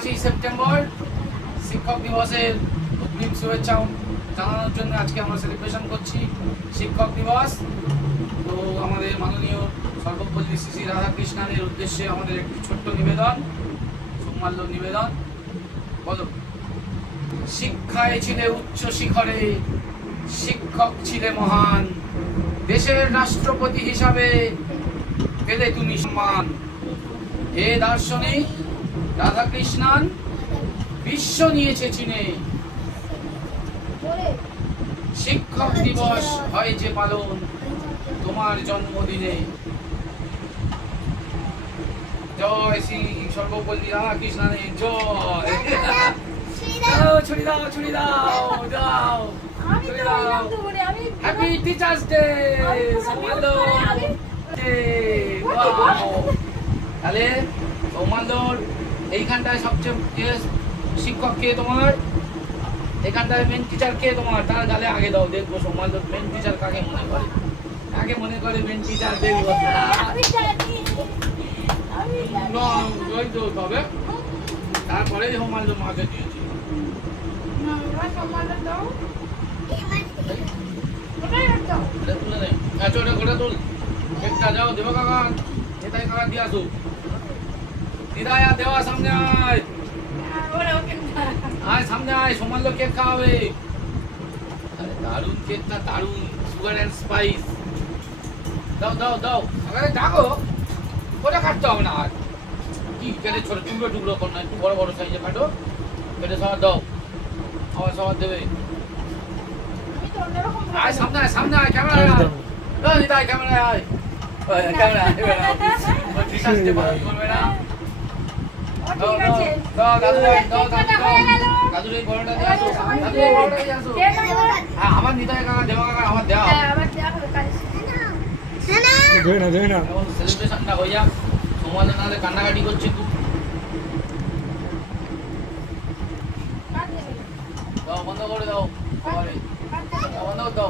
5ই September শিক্ষক দিবসের অগ্রিম শুভেচ্ছা জানানোর জন্য আজকে আমরা সেলিব্রেশন করছি শিক্ষক দিবস। তো আমাদের মাননীয় সর্বপল্লী শ্রী শ্রী রাধাকৃষ্ণনের উদ্দেশ্যে আমাদের একটি ছোট্ট নিবেদন, সম্মাল্য নিবেদন। বলো। শিক্ষায় ছিলে উচ্চ শিখরে, শিক্ষক ছিলে মহান, দেশের রাষ্ট্রপতি হিসাবে পেলে তুমি সম্মান। হে দার্শনিক রাধাকৃষ্ণন বিশ্ব নিয়েছে চিনে, শিক্ষক দিবস হয় যে পালন তোমার জন্মদিনে। জয় শ্রী সর্বপল্লী রাধাকৃষ্ণনের জয়। ছুরি দাও, ছুরি দাও, দাও ছুরি দাও। Happy teachers day. তাহলে সৌমানদর এইখানটায় সবচেয়ে শিক্ষক কে তোমার? এখানটায় মেন টিচার কে তোমার? তার গালে আগে দাও, দেখবো সৌমানদর মেন টিচার কাকে মনে করে। কাকে মনে করে মেন টিচার দেখবো। তবে তারপরে সৌমানদর মাকে দিয়েছি। যাও দেবা কাকা, এটাই কাকা দিয়ে আসো। দিদায়া দেওয়া সামনে আয়, আয় সামনে আয়, সমান লোক কেক খাওয়াবে। দারুন কেকটা, দারুন, সুগার অ্যান্ড স্পাইস। দাও দাও দাও, আরে ডাকো, ওটা কাটতে হবে না। আর কি কেটে ছোট টুকরো টুকরো কর না, একটু বড় বড় সাইজে কাটো, কেটে সবার দাও, আবার সবার দেবে। আয় সামনে আয়, সামনে আয়, ক্যামেরা আয়, দিদাই ক্যামেরা আয়, ক্যামেরা আয়। করবে না। আমার নিতাই কাকা, দেওয়া কাকা, আমার দেওয়া সেলিব্রেশনটা হয়ে যাক। তোমার নাহলে কান্নাকাটি করছে খুব। দাও বন্ধ করে দাও, বন্ধ করে দাও।